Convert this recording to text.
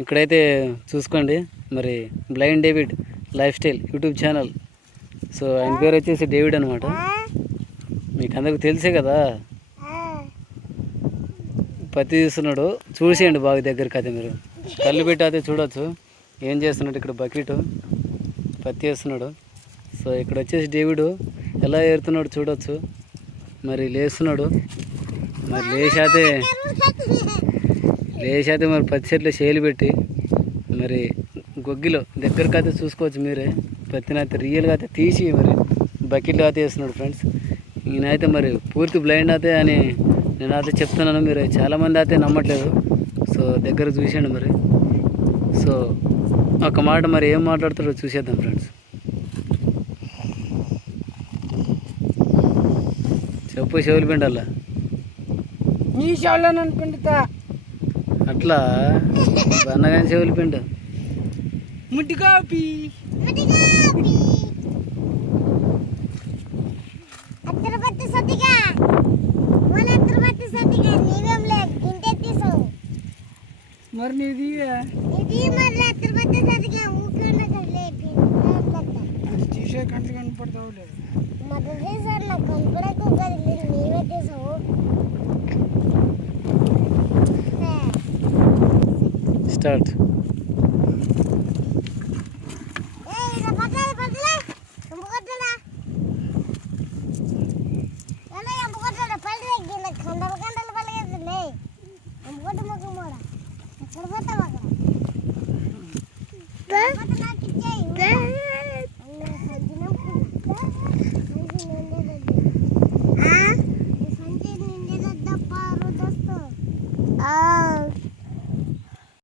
ఇక్కడైతే చూసుకోండి మరి blind David life style YouTube channel. So ఆయన పేరు వచ్చేసి డేవిడ్ అనమాట. మీకు అందరికి తెలిసే కదా. పత్తి తీస్తున్నాడు, చూసేయండి బాగా దగ్గరికి. అయితే మీరు కళ్ళు పెట్టి అయితే చూడవచ్చు ఏం చేస్తున్నాడు. ఇక్కడ బకెట్ పత్తి వేస్తున్నాడు. సో ఇక్కడ వచ్చేసి డేవిడ్ ఎలా ఏరుతున్నాడు చూడవచ్చు. మరి లేస్తున్నాడు, మరి లేచాతే మరి పత్తి చెట్లు చేలు పెట్టి మరి గొగ్గిలో దగ్గరకు అయితే చూసుకోవచ్చు మీరే. పత్తిని అయితే రియల్గా అయితే తీసి మరి బకెట్లో అయితే వేస్తున్నాడు ఫ్రెండ్స్. ఈయనైతే మరి పూర్తి బ్లైండ్ అయితే అని నేనైతే చెప్తున్నాను, మీరు చాలామంది అయితే నమ్మట్లేదు. సో దగ్గర చూసాను మరి. సో ఒక మాట మరి ఏం మాట్లాడుతాడో చూసేద్దాం ఫ్రెండ్స్. చెప్పు, చెవులు పిండాలా? నీ చెవులో నన్ను పిండుతా. అట్లా బన్నగాని చెవులు పిండు. ముట్టి కాపీ మరి నీది తీసే కంట్లు కనపడతావు లేదు. స్టార్ట్. ఎక్కడ పోతావా?